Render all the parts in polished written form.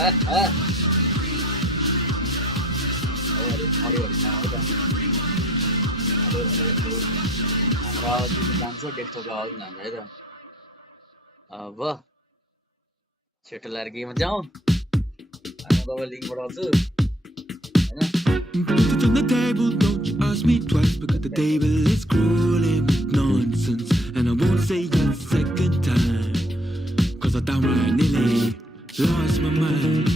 अमरावती जान्छ डेस्कटपको आवाज नजान्छ है त अब छिटो लगाएर गेममा जाउँ अनि तपाईँ लिङ्क पठाउँछु हैन Put it on the table, don't you ask me twice, because the table is crawling with nonsense, and I won't say it a second time, cause I downright nearly lost my mind.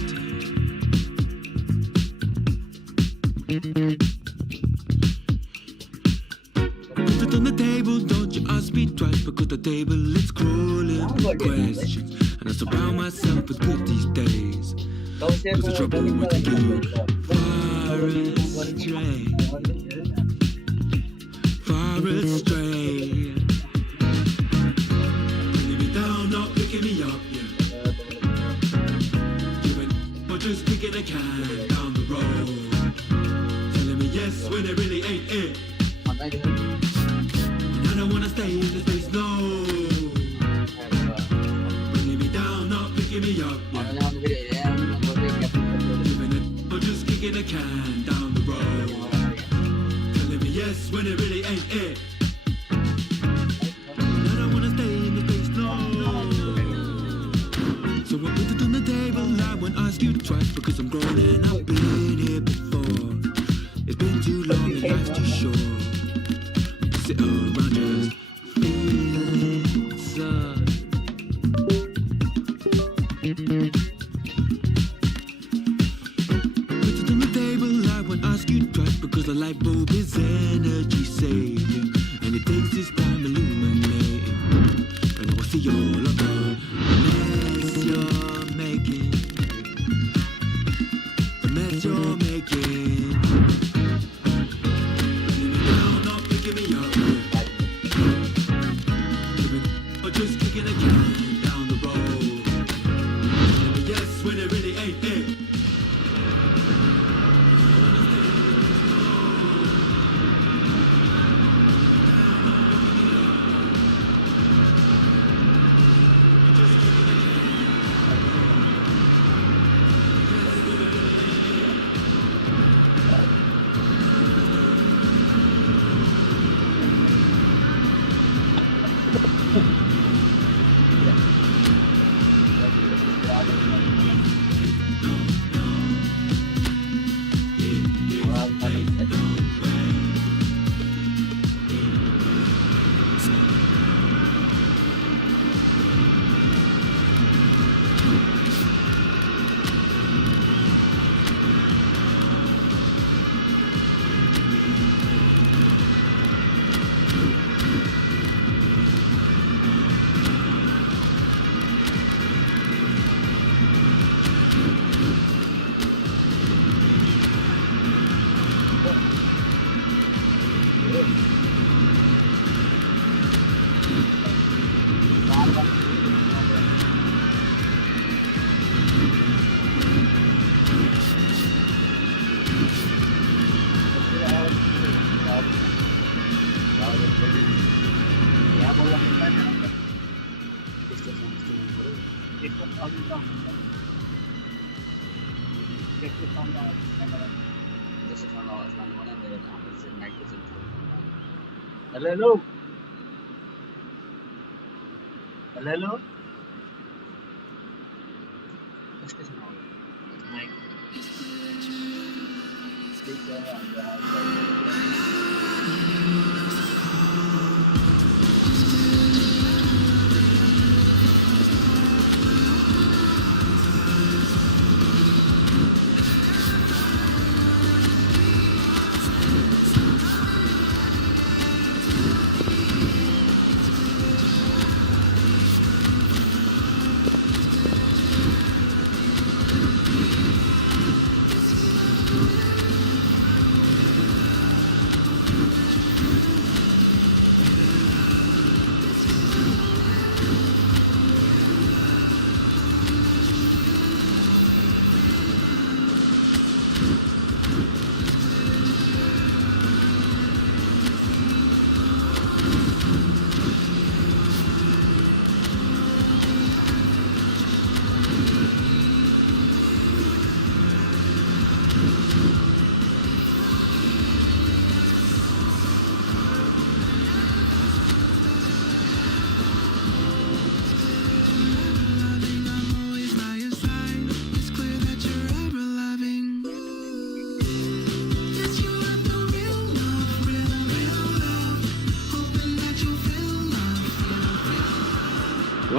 Put it on the table, don't you ask me twice, because the table is crawling with questions, and I surround myself with good these days, cause the trouble with you far astray, far astray. Bringing me down, not picking me up, yeah. Or just kicking a can down the road, telling me yes when it really ain't it. And I don't wanna stay in this place, no. Bringing me down, not picking me up, yeah. Or just kicking a can down the road, telling me yes when it really ain't it. And I don't wanna stay in this place, no. So I put it on the table, I won't ask you twice, because I'm grown and I've been here before. It's been too long and life's too short to sit around just feeling sad. Put it on the table, I won't ask you twice, because the light bulb is energy saving, and it takes this time illuminating. And I will see all of the mess you're making, the mess you're making. Bringing me down, not picking me up, or just kicking a can down the road, telling me yes when it really ain't it. Hello. Hello.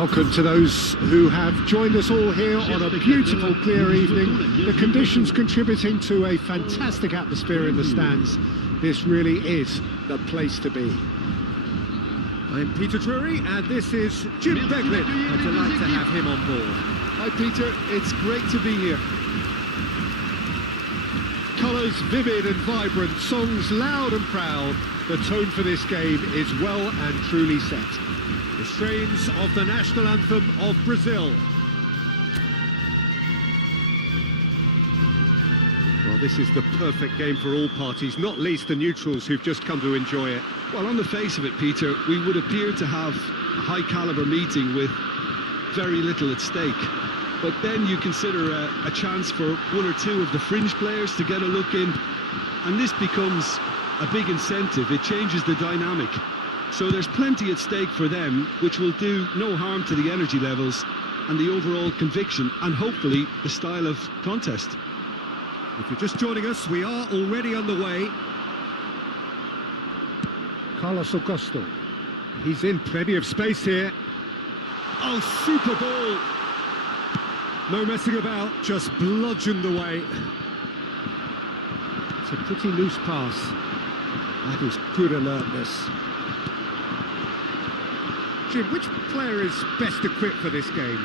welcome to those who have joined us all here on a beautiful, clear evening. The conditions contributing to a fantastic atmosphere in the stands. This really is the place to be. I'm Peter Drury, and this is Jim Beglin. A delight to have him on board. Hi Peter, it's great to be here. Colours vivid and vibrant, songs loud and proud. The tone for this game is well and truly set. The strains of the national anthem of Brazil. Well, this is the perfect game for all parties, not least the neutrals who've just come to enjoy it. Well, on the face of it, Peter, we would appear to have a high-caliber meeting with very little at stake. But then you consider a chance for one or two of the fringe players to get a look in, and this becomes a big incentive. It changes the dynamic. So there's plenty at stake for them, which will do no harm to the energy levels and the overall conviction, and hopefully the style of contest. If you're just joining us, we are already underway. Carlos Augusto. He's in plenty of space here. Oh, super ball! No messing about, just bludgeoned away. It's a pretty loose pass. That is good alertness. Jim, which player is best equipped for this game?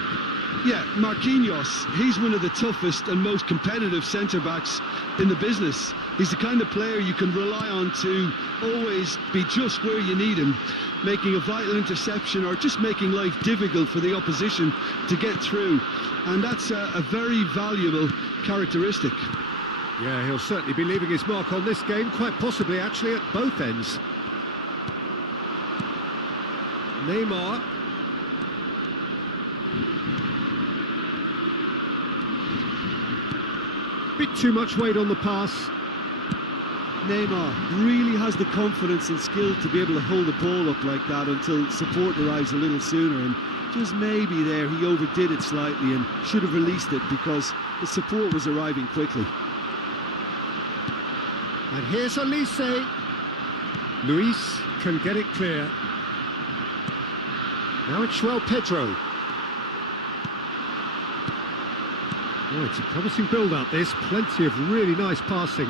Yeah, Marquinhos, he's one of the toughest and most competitive centre-backs in the business. He's the kind of player you can rely on to always be just where you need him, making a vital interception or just making life difficult for the opposition to get through. And that's a very valuable characteristic. Yeah, he'll certainly be leaving his mark on this game, quite possibly actually at both ends. Neymar. Bit too much weight on the pass. Neymar really has the confidence and skill to be able to hold the ball up like that until support arrives a little sooner, and just maybe there he overdid it slightly and should have released it because the support was arriving quickly. And here's Elise. Luis can get it clear. Now it's João Pedro. Oh, it's a promising build-up, this. Plenty of really nice passing.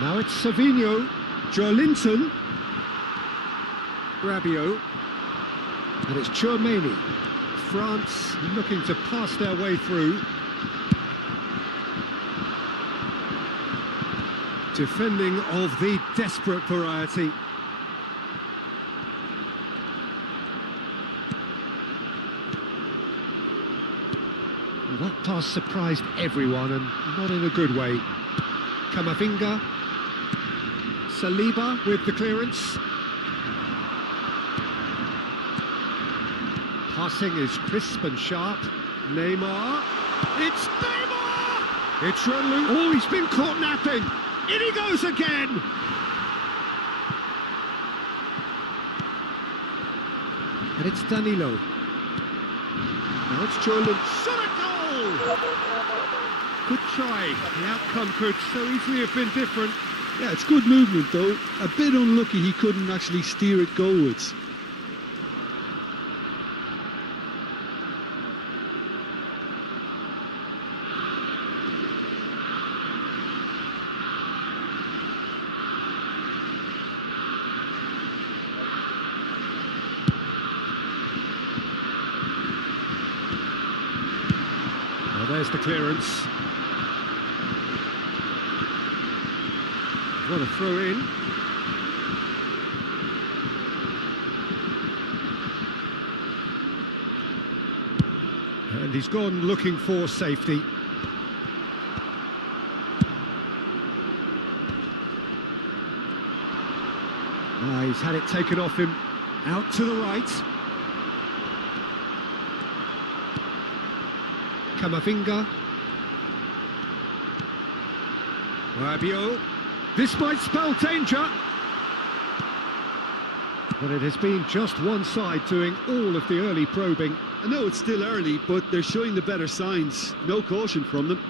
Now it's Savinho. Joelinton. Rabiot. And it's Tchouaméni. France looking to pass their way through. Defending of the desperate variety. Well, that pass surprised everyone, and not in a good way. Camavinga. Saliba with the clearance. Passing is crisp and sharp. Neymar. It's Neymar! It's Ronaldo. Oh, he's been caught napping. In he goes again! And it's Danilo. Now it's Jordan. Shot a goal! Good try. The outcome could so easily have been different. Yeah, it's good movement though. A bit unlucky he couldn't actually steer it goalwards. There's the clearance. What a throw in. And he's gone looking for safety. He's had it taken off him. Out to the right. Camavinga. Rabiot. This might spell danger. But it has been just one side doing all of the early probing. I know it's still early, but they're showing the better signs. No caution from them.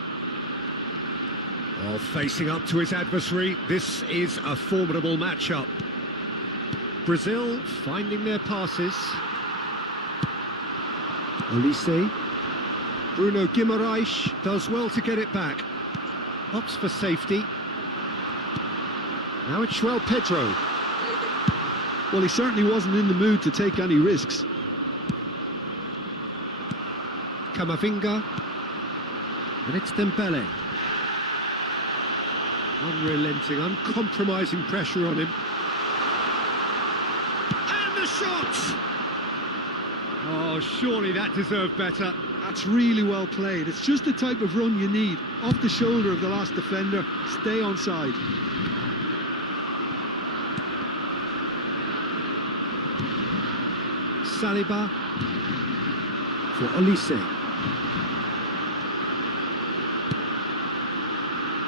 Well, facing up to his adversary, this is a formidable matchup. Brazil finding their passes. Olise. Bruno Guimaraes does well to get it back. Opts for safety. Now it's João Pedro. Well, he certainly wasn't in the mood to take any risks. Camavinga. And it's Dembele. Unrelenting, uncompromising pressure on him. And the shot! Oh, surely that deserved better. That's really well played. It's just the type of run you need. Off the shoulder of the last defender, stay on side. Saliba for Olise.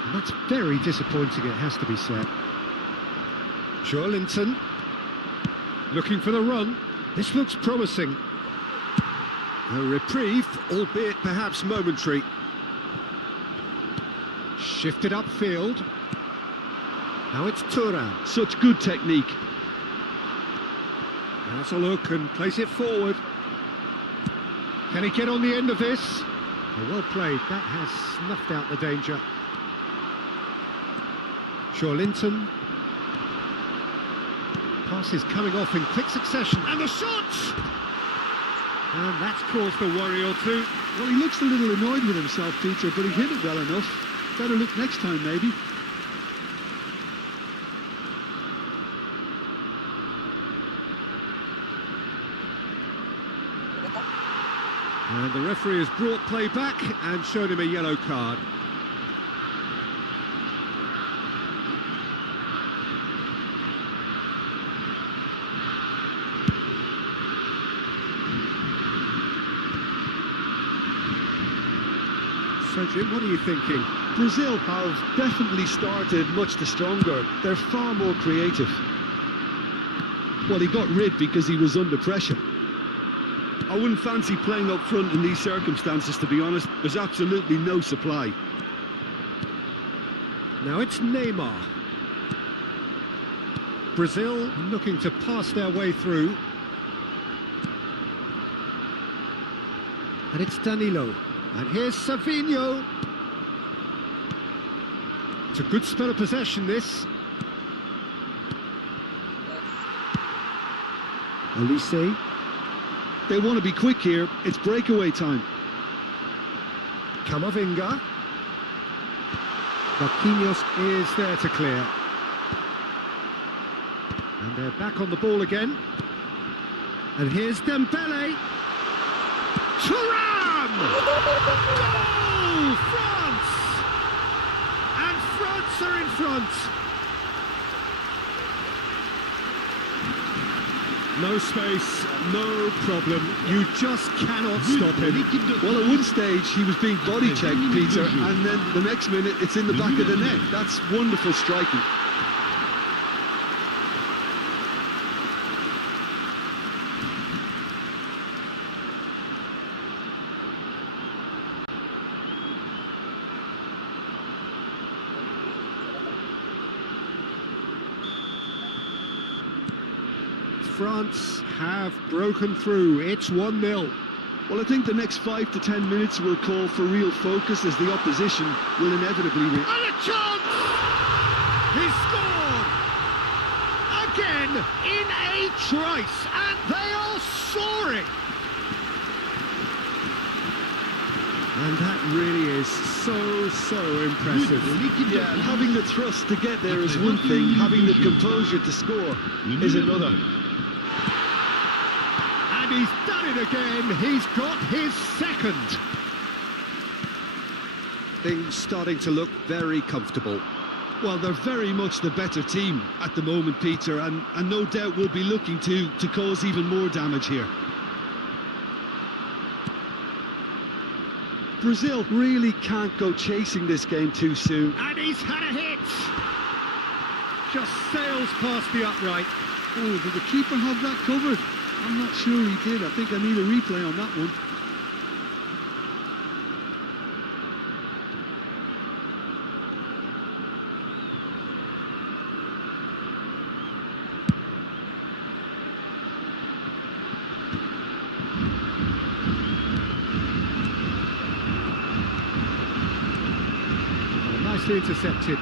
And that's very disappointing, it has to be said. Joelinton looking for the run. This looks promising. A reprieve, albeit perhaps momentary. Shifted upfield. Now it's Thuram. Such good technique. Has a look and plays it forward. Can he get on the end of this? Oh, well played. That has snuffed out the danger. Joelinton. Pass is coming off in quick succession. And the shot! And that's caused a worry or two. Well, he looks a little annoyed with himself, Peter, but he hit it well enough. Better look next time, maybe. And the referee has brought play back and showed him a yellow card. So, Jim, what are you thinking? Brazil have definitely started much the stronger. They're far more creative. Well, he got rid because he was under pressure. I wouldn't fancy playing up front in these circumstances, to be honest. There's absolutely no supply. Now it's Neymar. Brazil looking to pass their way through. And it's Danilo. And here's Savinho. It's a good spell of possession, this. Olise. They want to be quick here. It's breakaway time. Camavinga. Marquinhos is there to clear. And they're back on the ball again. And here's Dembele. Thuram! Goal! France! And France are in front. No space, no problem. You just cannot stop him. Well, at one stage he was being body checked, Peter, and then the next minute it's in the back of the net. That's wonderful striking. France have broken through. It's 1-0. Well, I think the next 5 to 10 minutes will call for real focus as the opposition will inevitably win. And a chance! He scored! Again in a trice, and they are soaring! And that really is so impressive. Yeah, and having the thrust to get there is one thing, having the composure to score is another. And he's done it again. He's got his second. Things starting to look very comfortable. Well, they're very much the better team at the moment, Peter, and no doubt will be looking to cause even more damage here. Brazil really can't go chasing this game too soon. And he's had a hit. Just sails past the upright. Oh, did the keeper have that covered? I'm not sure he did. I think I need a replay on that one. nicely intercepted.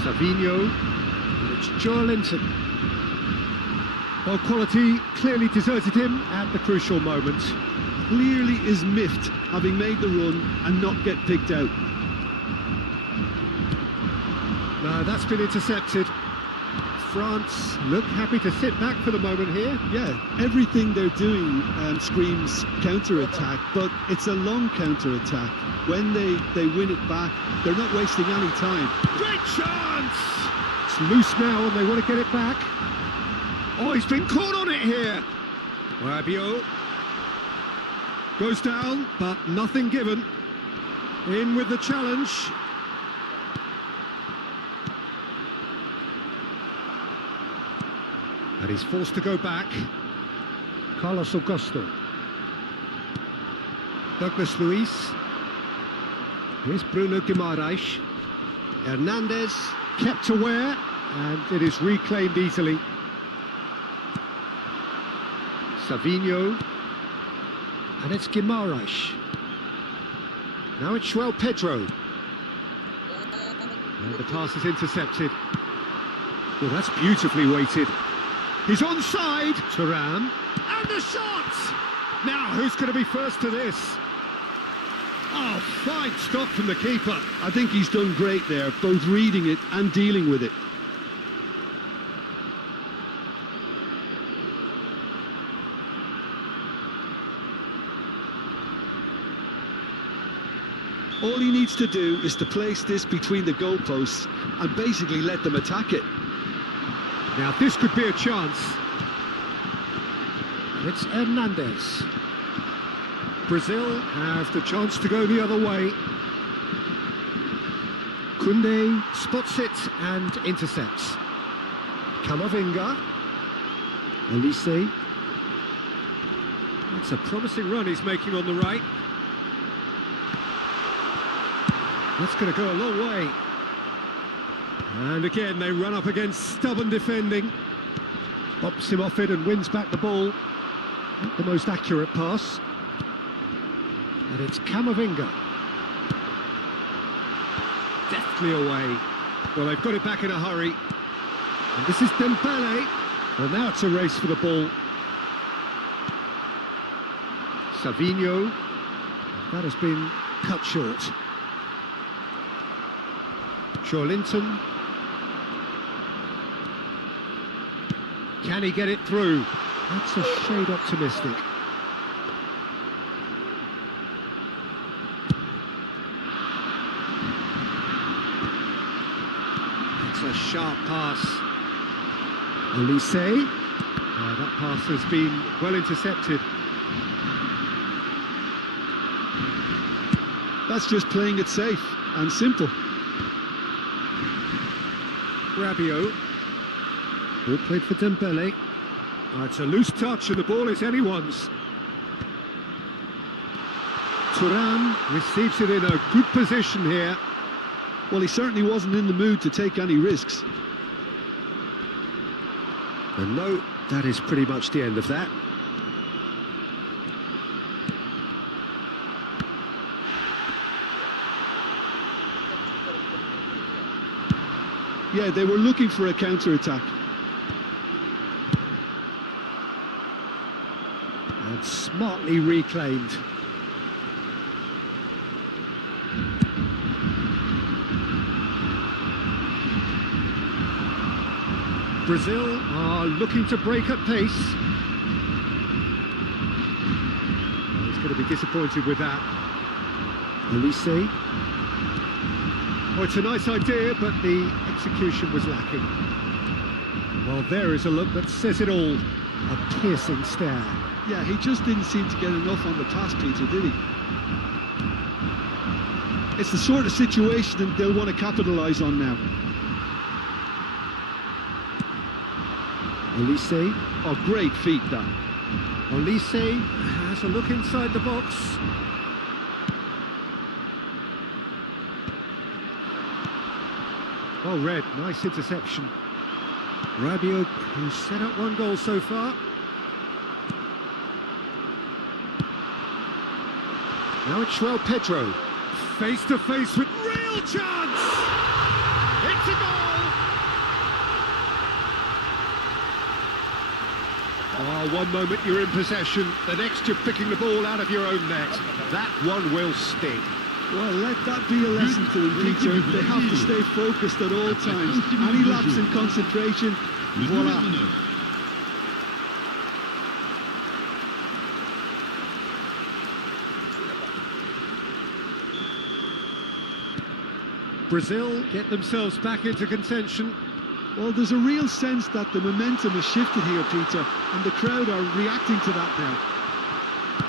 Savinho, and it's Joelinton. Well, quality clearly deserted him at the crucial moment. Clearly is miffed, having made the run and not get picked out. No, that's been intercepted. France look happy to sit back for the moment here. Yeah, everything they're doing screams counter-attack, but it's a long counter-attack. When they win it back, they're not wasting any time. Great chance! It's loose now and they want to get it back. Oh, he's been caught on it here. Rabiot goes down, but nothing given. In with the challenge. And he's forced to go back. Carlos Augusto. Douglas Luiz. Here's Bruno Guimaraes. Hernandez kept aware, and it is reclaimed easily. Savinho. And it's Guimaraes. Now it's João Pedro. And the pass is intercepted. Well, that's beautifully weighted. He's onside. Thuram. And the shot! Now, who's going to be first to this? Oh, fine stop from the keeper. I think he's done great there, both reading it and dealing with it. All he needs to do is to place this between the goalposts and basically let them attack it. Now, this could be a chance. It's Hernandez. Brazil have the chance to go the other way. Koundé spots it and intercepts. Camavinga. Olise. That's a promising run he's making on the right. That's going to go a long way. And again, they run up against stubborn defending. Bops him off it and wins back the ball. Not the most accurate pass. And it's Camavinga. Deftly away. Well, they've got it back in a hurry. And this is Dembele. Well, now it's a race for the ball. Savinho. That has been cut short. Joelinton. Can he get it through? That's a shade optimistic. That's a sharp pass. Olise. That pass has been well intercepted. That's just playing it safe and simple. Rabiot. Ball played for Dembele. It's a loose touch and the ball is anyone's. Thuram receives it in a good position here. Well, he certainly wasn't in the mood to take any risks. And no, that is pretty much the end of that. Yeah, they were looking for a counter-attack. And smartly reclaimed. Brazil are looking to break at pace. Well, he's going to be disappointed with that. Olise. Oh, it's a nice idea, but the execution was lacking. Well, there is a look that says it all. A piercing stare. Yeah, he just didn't seem to get enough on the pass, Peter, did he? It's the sort of situation that they'll want to capitalise on now. Olise. Oh, great feat, that. Olise has a look inside the box. Well read, nice interception. Rabiot, who's set up one goal so far. Now it's João Pedro. Face to face with real chance! It's a goal! Oh, one moment you're in possession, the next you're picking the ball out of your own net. That one will sting. Well, let that be a lesson to them, Peter. They have to stay focused at all times. Any lapse in concentration, voila. Brazil get themselves back into contention. Well, there's a real sense that the momentum has shifted here, Peter, and the crowd are reacting to that now.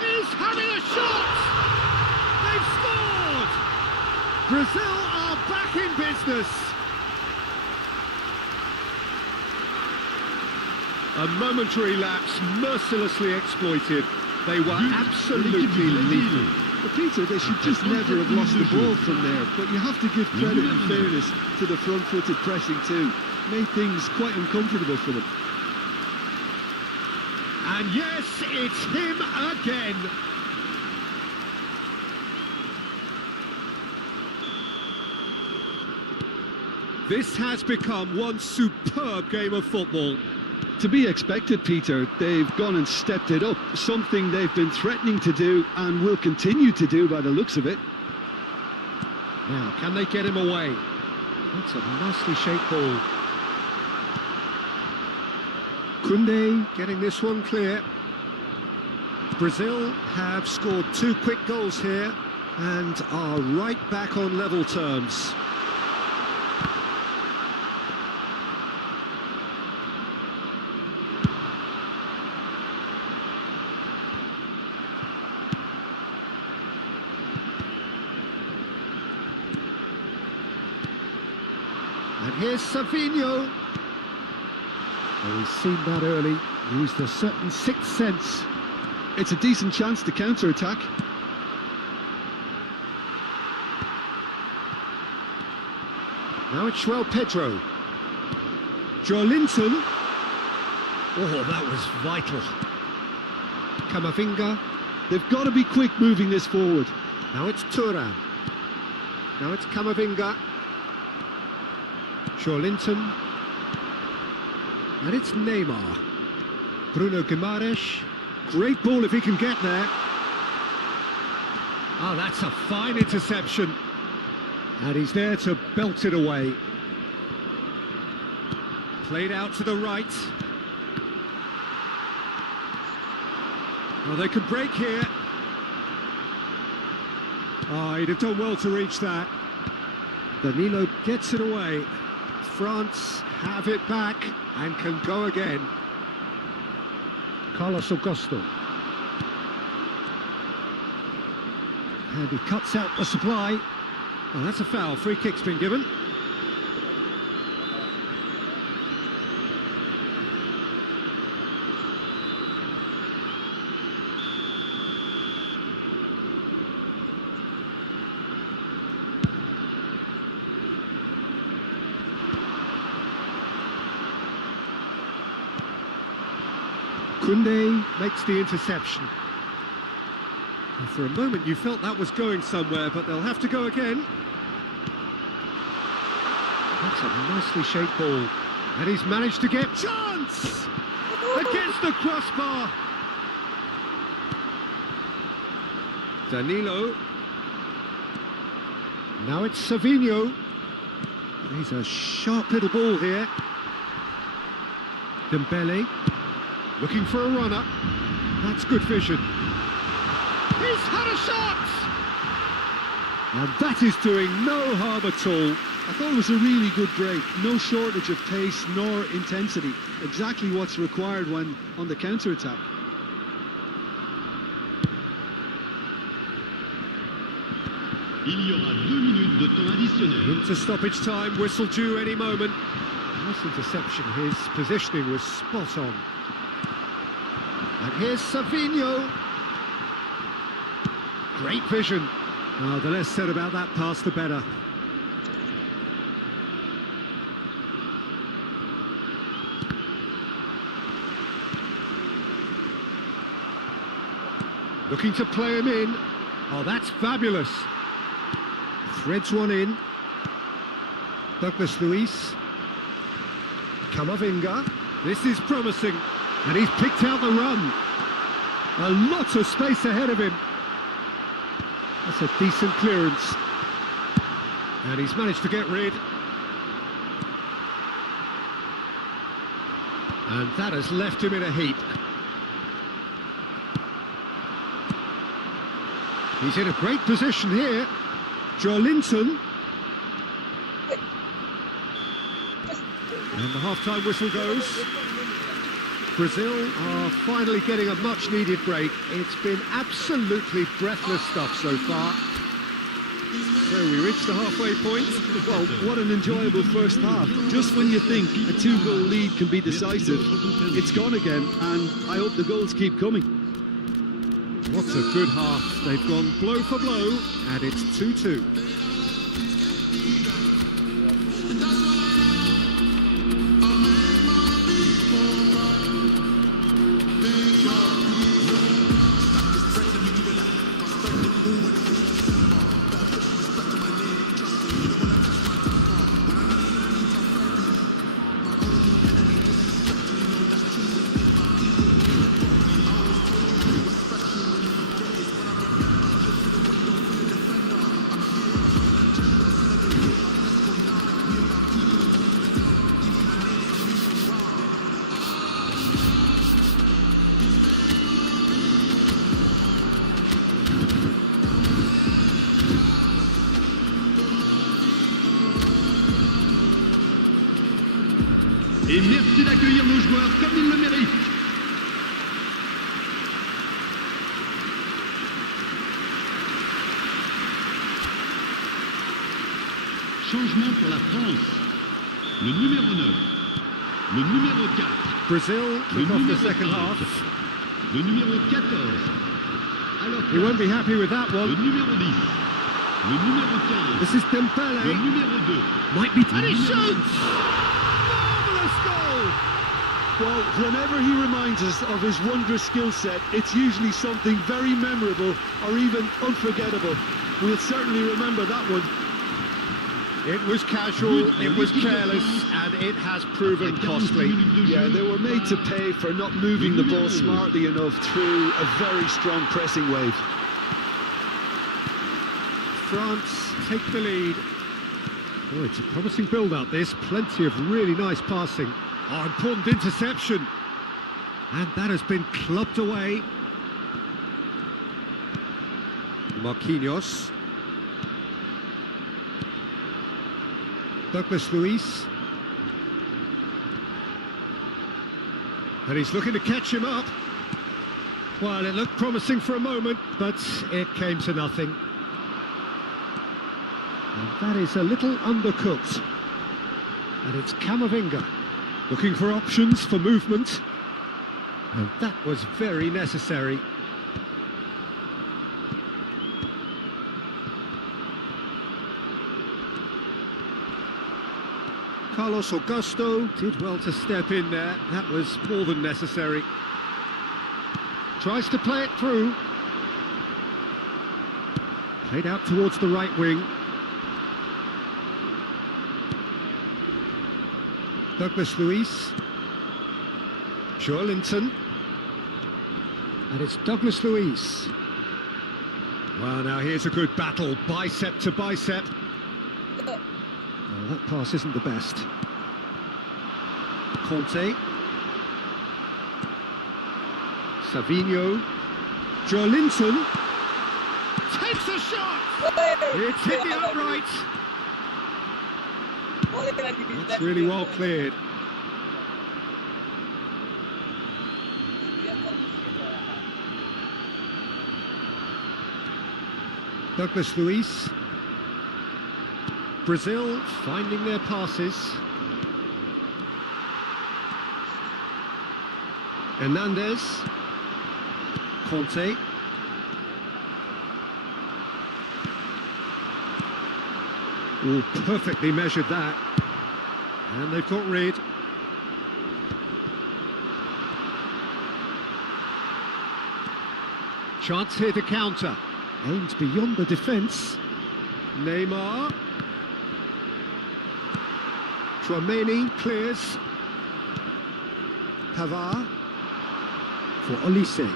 He's having a shot! They've scored! Brazil are back in business. A momentary lapse mercilessly exploited. They were absolutely lethal. But Peter, they should just never have lost the ball from there, but you have to give credit and fairness to the front-footed pressing too. Made things quite uncomfortable for them. And yes, it's him again. This has become one superb game of football. To be expected, Peter. They've gone and stepped it up, something they've been threatening to do and will continue to do by the looks of it. Now, can they get him away? That's a nicely shaped ball. Koundé getting this one clear. Brazil have scored 2 quick goals here and are right back on level terms. And here's Savinho. Well, he's seen that early, used a certain sixth sense. It's a decent chance to counter-attack. Now it's João Pedro. Joelinton. Oh, that was vital. Camavinga. They've got to be quick moving this forward. Now it's Thuram. Now it's Camavinga. Joelinton. And it's Neymar. Bruno Guimaraes. Great ball if he can get there. Oh, that's a fine interception. And he's there to belt it away. Played out to the right. Well, they could break here. Oh, he'd have done well to reach that. Danilo gets it away. France have it back and can go again. Carlos Augusto. And he cuts out the supply. Oh, that's a foul. Free kick's been given. Koundé makes the interception. And for a moment you felt that was going somewhere, but they'll have to go again. That's a nicely shaped ball. And he's managed to get chance! Against the crossbar! Danilo. Now it's Savinho. He's a sharp little ball here. Dembele. Looking for a runner. That's good vision. He's had a shot! And that is doing no harm at all. I thought it was a really good break. No shortage of pace nor intensity. Exactly what's required when on the counter-attack. Il y aura 2 minutes de temps additionnel. Into stoppage time, whistle due any moment. Nice interception, his positioning was spot on. And here's Savinho. Great vision. Oh, the less said about that pass, the better. Looking to play him in. Oh, that's fabulous. Threads one in. Douglas Luiz. Camavinga. This is promising. And he's picked out the run. A lot of space ahead of him. That's a decent clearance. And he's managed to get rid. And that has left him in a heap. He's in a great position here. Joelinton. And the half-time whistle goes. Brazil are finally getting a much-needed break. It's been absolutely breathless stuff so far. So we reached the halfway point. Well, what an enjoyable first half. Just when you think a 2-goal lead can be decisive, it's gone again, and I hope the goals keep coming. What a good half. They've gone blow for blow, and it's 2-2. Et merci d'accueillir nos joueurs comme ils le méritent. Changement pour la France. Le numéro 9, le numéro 4, Brazil le kick off the numéro second 13, half. le numéro 14. Alors He won't be happy with that le one. numéro 10, le numéro 15, This is le Dembele. numéro 2. Might be... And he shoots! Marvellous goal! Well, whenever he reminds us of his wondrous skill set, it's usually something very memorable or even unforgettable. We'll certainly remember that one. It was casual, it was careless, and it has proven costly. Yeah, they were made to pay for not moving the ball smartly enough through a very strong pressing wave. France take the lead. Oh, it's a promising build-up, this. Plenty of really nice passing. Oh, important interception. And that has been clubbed away. Marquinhos. Douglas Luiz. And he's looking to catch him up. Well, it looked promising for a moment, but it came to nothing. And that is a little undercooked. And it's Camavinga looking for options for movement. And that was very necessary. Carlos Augusto did well to step in there. That was more than necessary. Tries to play it through. Played out towards the right wing. Douglas Luiz. Joelinton. And it's Douglas Luiz. Well, now here's a good battle, bicep to bicep. Well, that pass isn't the best. Conte. Savinho. Joelinton. Takes a shot! It's hit the upright. That's really well cleared. Douglas Luiz. Brazil finding their passes. Hernandez. Conte. Oh, perfectly measured that. And they've got rid. Chance here to counter. Aims beyond the defence. Neymar. Chouameni clears. Pavard for Olise.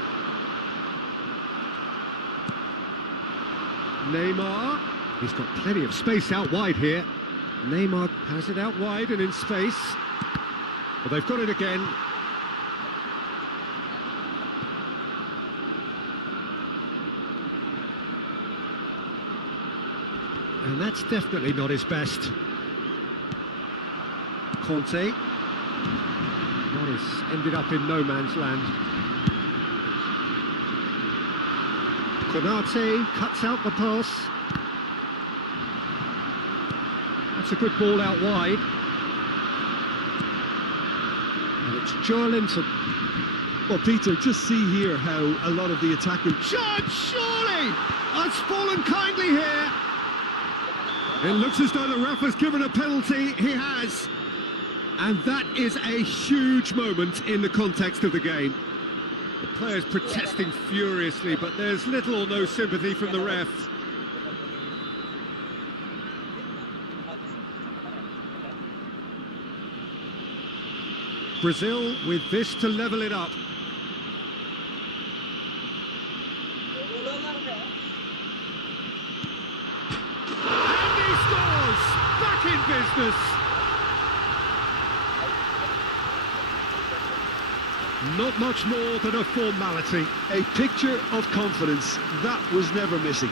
Neymar. He's got plenty of space out wide here. Neymar has it out wide and in space. Well, they've got it again. And that's definitely not his best. Conte. Morris ended up in no man's land. Konate cuts out the pass. That's a good ball out wide. And it's Joelinton. Well, Peter, just see here how a lot of the attacking... Judge, surely! It's fallen kindly here. It looks as though the ref has given a penalty. He has. And that is a huge moment in the context of the game. The players protesting furiously, but there's little or no sympathy from the ref. Brazil with this to level it up. And he scores! Back in business! Not much more than a formality. A picture of confidence. That was never missing.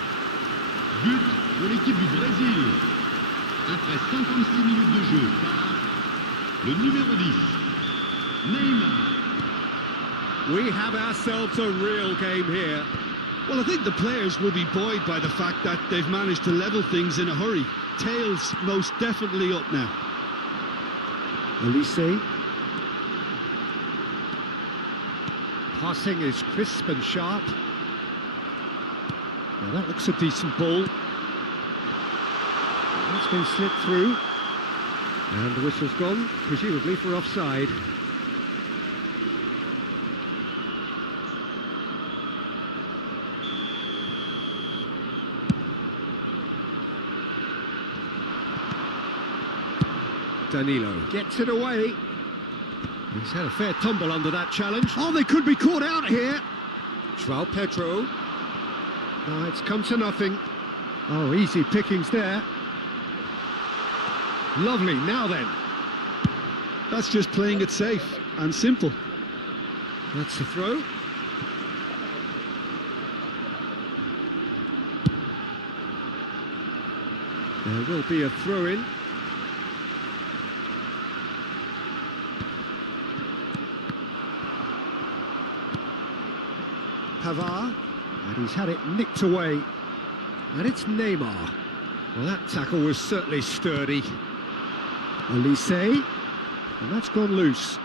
But pour l'équipe du Brésil. Après 56 minutes de jeu par le numéro 10, Neymar. We have ourselves a real game here. Well, I think the players will be buoyed by the fact that they've managed to level things in a hurry. Tails most definitely up now. Olise. Passing is crisp and sharp. Now that looks a decent ball. That's been slipped through. And the whistle's gone, presumably for offside. Danilo gets it away. He's had a fair tumble under that challenge. Oh, they could be caught out here. João Pedro. No, it's come to nothing. Oh, easy pickings there. Lovely, now then. That's just playing it safe and simple. That's the throw. There will be a throw-in. Pavard, and he's had it nicked away, and it's Neymar. Well, that tackle was certainly sturdy. Olise, and that's gone loose.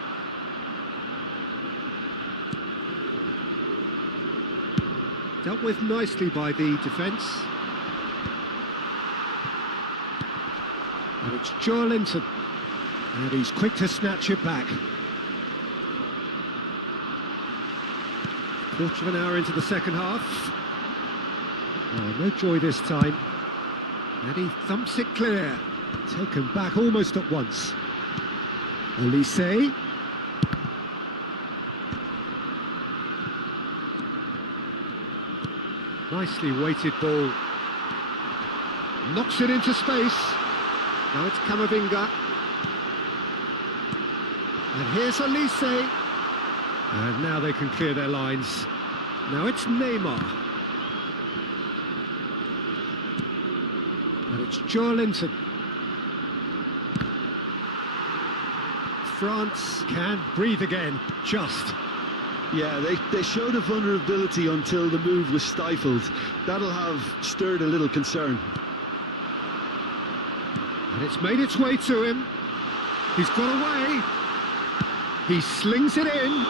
Dealt with nicely by the defence. And it's Joelinton, and he's quick to snatch it back. Quarter of an hour into the second half. Oh, no joy this time. And he thumps it clear. Taken back almost at once. Olise. Nicely weighted ball. Knocks it into space. Now it's Camavinga. And here's Olise. And now they can clear their lines. Now it's Neymar. And it's Joelinton. France can breathe again, just. Yeah, they showed a vulnerability until the move was stifled. That'll have stirred a little concern. And it's made its way to him. He's got away. He slings it in.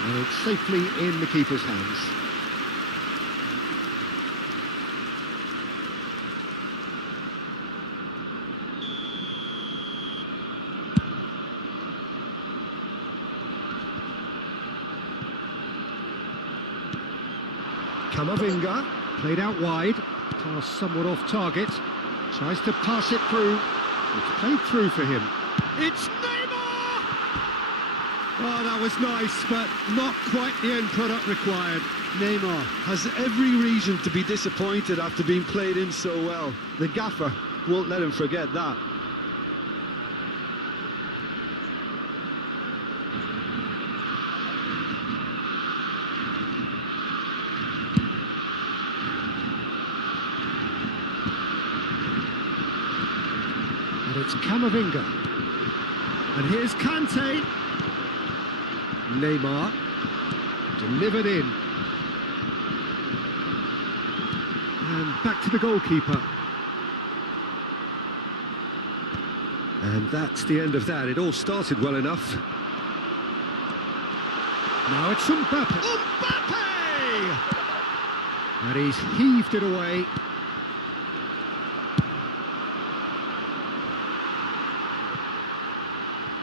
And it's safely in the keeper's hands. Camavinga. Played out wide, pass somewhat off target. Tries to pass it through. It's played through for him. It's Neymar! Oh, that was nice, but not quite the end product required. Neymar has every reason to be disappointed after being played in so well. The gaffer won't let him forget that. And it's Camavinga. And here's Kante. Neymar. Delivered in. And back to the goalkeeper. And that's the end of that. It all started well enough. Now it's Mbappe. Mbappe! And he's heaved it away.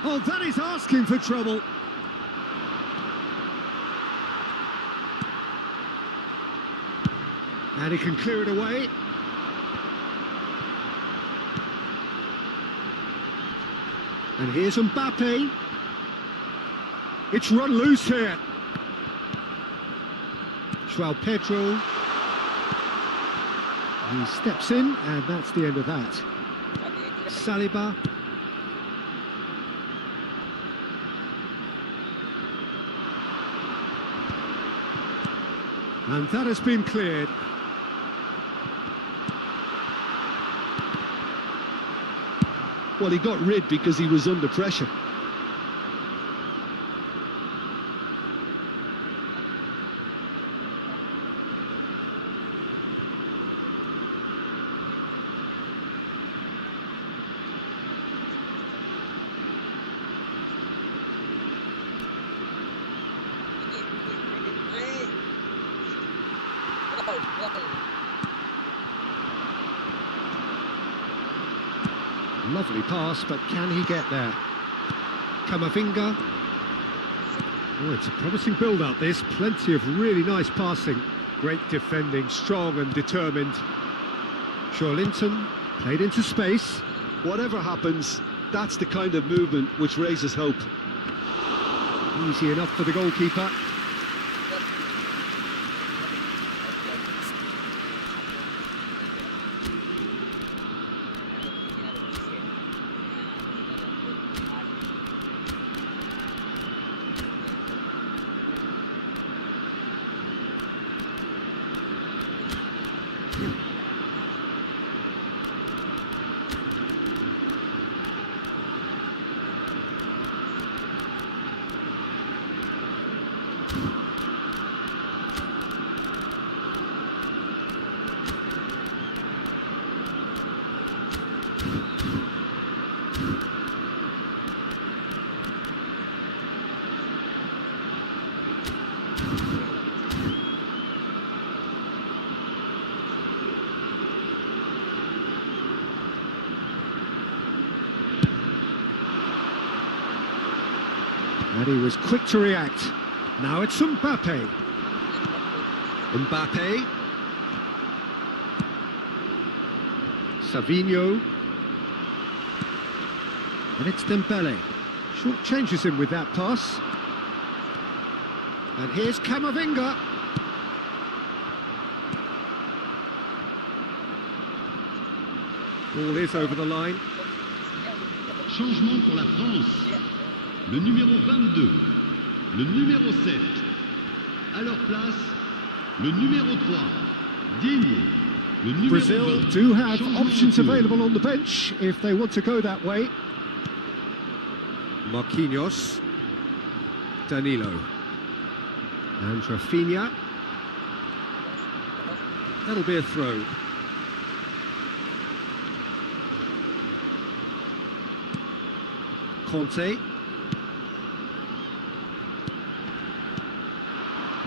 Oh, that is asking for trouble. And he can clear it away. And here's Mbappe. It's run loose here. João Pedro. He steps in, and that's the end of that. Saliba. And that has been cleared. Well, he got rid because he was under pressure. Lovely pass, but can he get there? Camavinga. Oh, it's a promising build-up, this. Plenty of really nice passing. Great defending, strong and determined. Linton played into space. Whatever happens, that's the kind of movement which raises hope. Easy enough for the goalkeeper. And he was quick to react. Now it's Mbappe. Mbappe. Savinho. And it's Dembele. Short changes him with that pass. And here's Camavinga. Ball is over the line. Changement pour la France. Le numéro 22, le numéro 7. À leur place, le numéro 3, Digne. Le numéro Brazil 20. do have Changement options de tour. available on the bench if they want to go that way. Marquinhos. Danilo. And Rafinha. That'll be a throw. Conte.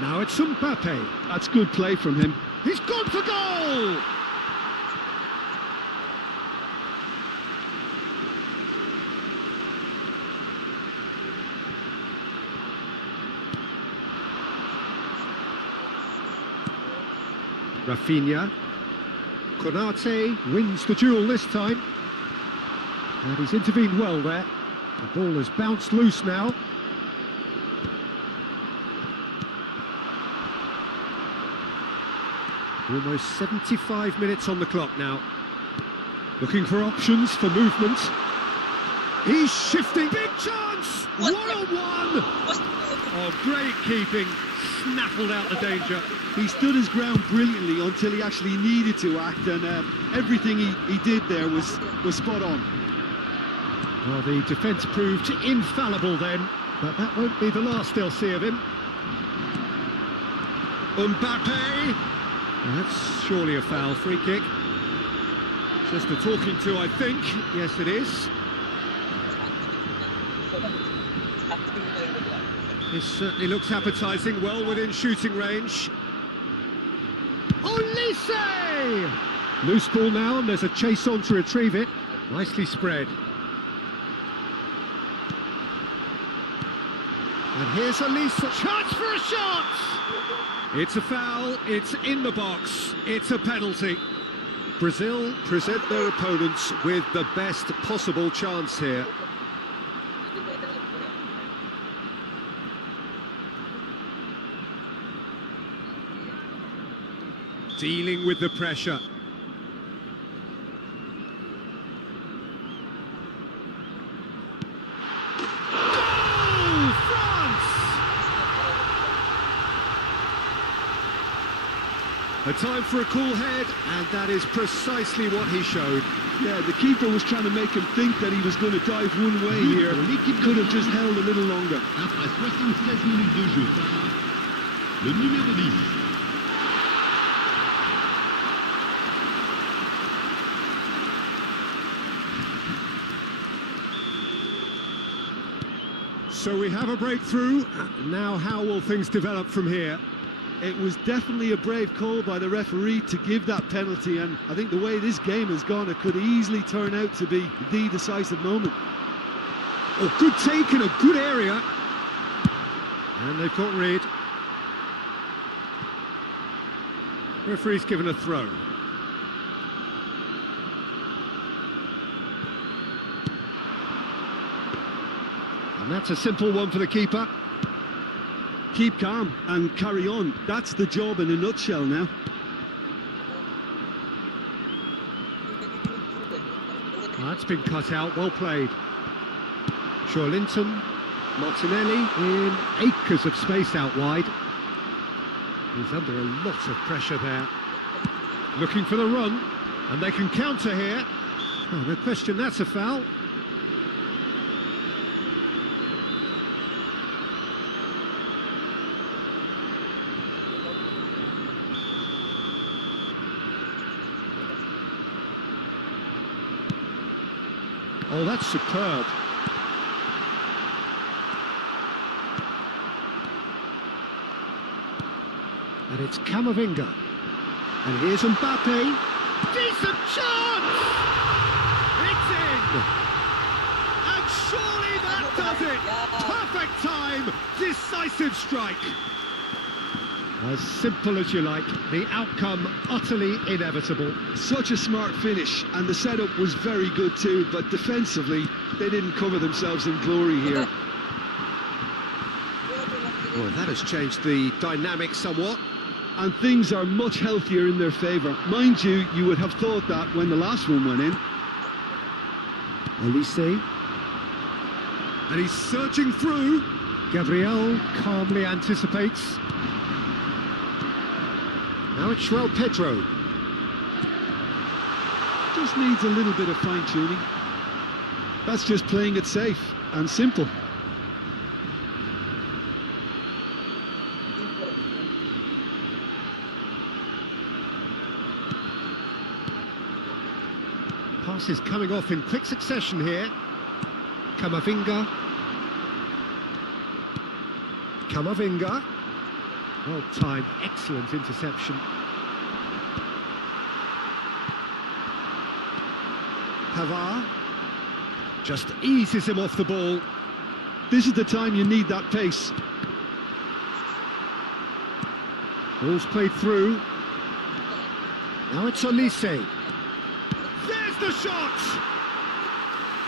Now it's Mbappe. That's good play from him. He's gone for goal! Rafinha. Konate wins the duel this time. And he's intervened well there. The ball has bounced loose now. Almost 75 minutes on the clock now. Looking for options for movement. He's shifting. Big chance! One-on-one! Oh, great keeping. Snaffled out the danger. He stood his ground brilliantly until he actually needed to act, and everything he did there was spot on. Well, the defence proved infallible then, but that won't be the last they'll see of him. Mbappe! Well, that's surely a foul. Free kick. Just a talking to, I think. Yes, it is. This certainly looks appetising, well within shooting range. Olise! Loose ball now, and there's a chase on to retrieve it. Nicely spread. And here's Olise. Chance for a shot! It's a foul, it's in the box, it's a penalty. Brazil present their opponents with the best possible chance here. Dealing with the pressure. Goal! France! A time for a cool head, and that is precisely what he showed. Yeah, the keeper was trying to make him think that he was going to dive one way here. He could have just held a little longer. Après 76 minutes de jeu par le numéro 10. So we have a breakthrough. Now how will things develop from here? It was definitely a brave call by the referee to give that penalty, and I think the way this game has gone, it could easily turn out to be the decisive moment. Oh, good take in a good area. And they've got rid. Referee's given a throw. And that's a simple one for the keeper. Keep calm and carry on. That's the job in a nutshell now. That's been cut out, well played. Linton, Martinelli in acres of space out wide. He's under a lot of pressure there. Looking for the run, and they can counter here. Oh, no question, that's a foul. Oh, that's superb. And it's Camavinga. And here's Mbappe. Decent chance! It's in! And surely that does it! Perfect time! Decisive strike! As simple as you like, the outcome utterly inevitable. Such a smart finish, and the setup was very good too, but defensively, they didn't cover themselves in glory here. Well, that has changed the dynamic somewhat. And things are much healthier in their favour. Mind you, you would have thought that when the last one went in. Olise. And he's surging through. Gabriel calmly anticipates. Now it's João Pedro. Just needs a little bit of fine-tuning. That's just playing it safe and simple. Passes coming off in quick succession here. Camavinga. Camavinga. Well timed, excellent interception. Pavard just eases him off the ball. This is the time you need that pace. Ball's played through. Now it's Olise. There's the shot!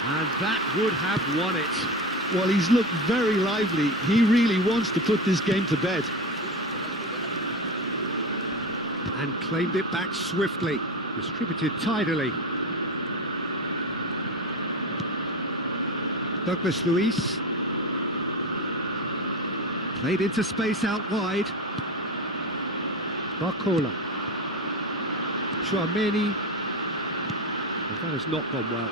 And that would have won it. Well, he's looked very lively. He really wants to put this game to bed. And claimed it back swiftly. Distributed tidily. Douglas Luiz. Played into space out wide. Barcola. Chouameni. Well, that has not gone well.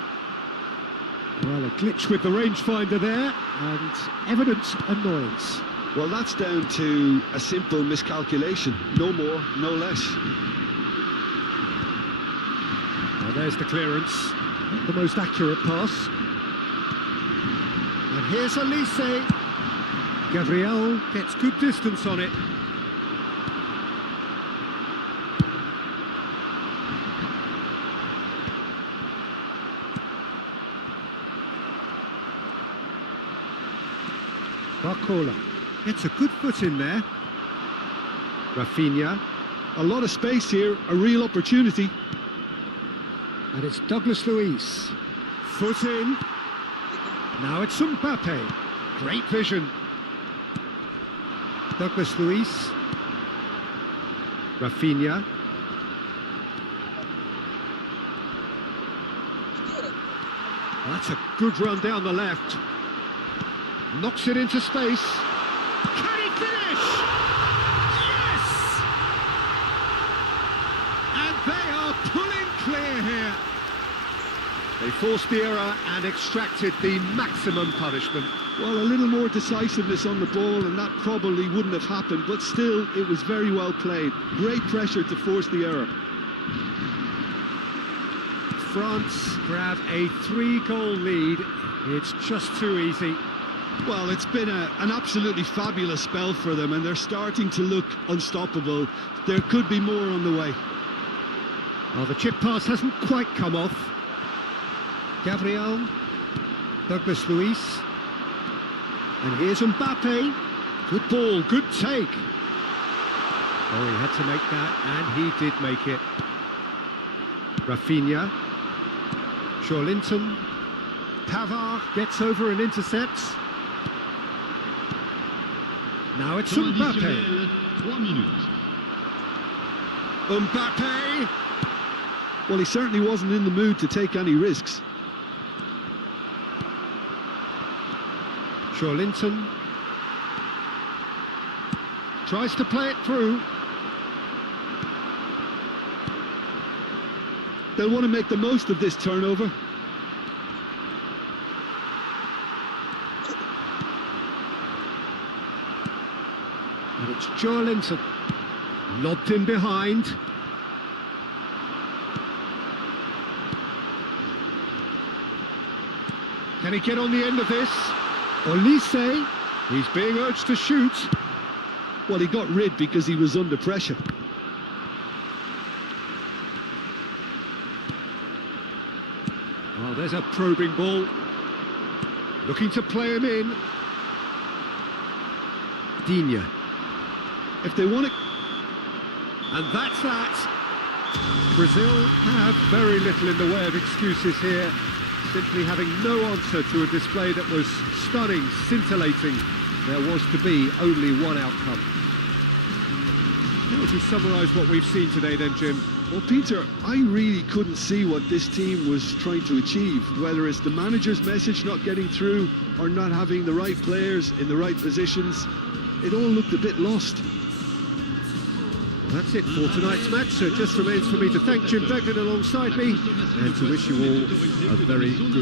Well, a glitch with the rangefinder there, and evident annoyance. Well, that's down to a simple miscalculation. No more, no less. Now there's the clearance. Not the most accurate pass. And here's Olise. Gabriel gets good distance on it. Barcola gets a good foot in there. Rafinha. A lot of space here, a real opportunity. And it's Douglas Luiz. Foot in. Now it's Mbappe. Great vision. Douglas Luiz. Rafinha. That's a good run down the left. Knocks it into space. Can he finish? Yes! And they are pulling clear here. They forced the error and extracted the maximum punishment. Well, a little more decisiveness on the ball and that probably wouldn't have happened, but still, it was very well played. Great pressure to force the error. France grab a 3-goal lead. It's just too easy. Well, it's been an absolutely fabulous spell for them, and they're starting to look unstoppable. There could be more on the way. Well, the chip pass hasn't quite come off. Gabriel, Douglas Luiz, and here's Mbappe. Good ball, good take. Oh, he had to make that, and he did make it. Rafinha, Joelinton, Pavard gets over and intercepts. Now it's Temps Mbappe. additionnel, 3 minutes. Mbappe. Well, he certainly wasn't in the mood to take any risks. Joelinton tries to play it through. They'll want to make the most of this turnover. And it's Joelinton. Lobbed in behind. Can he get on the end of this? Olise, he's being urged to shoot. Well, he got rid because he was under pressure. Oh, there's a probing ball. Looking to play him in. Digne. If they want it... And that's that. Brazil have very little in the way of excuses here. Simply having no answer to a display that was stunning, scintillating. There was to be only one outcome. How would you summarise what we've seen today then, Jim? Well, Peter, I really couldn't see what this team was trying to achieve, whether it's the manager's message not getting through or not having the right players in the right positions. It all looked a bit lost. Well, that's it for tonight's match, so it just remains for me to thank Jim Beglin alongside me and to wish you all a very good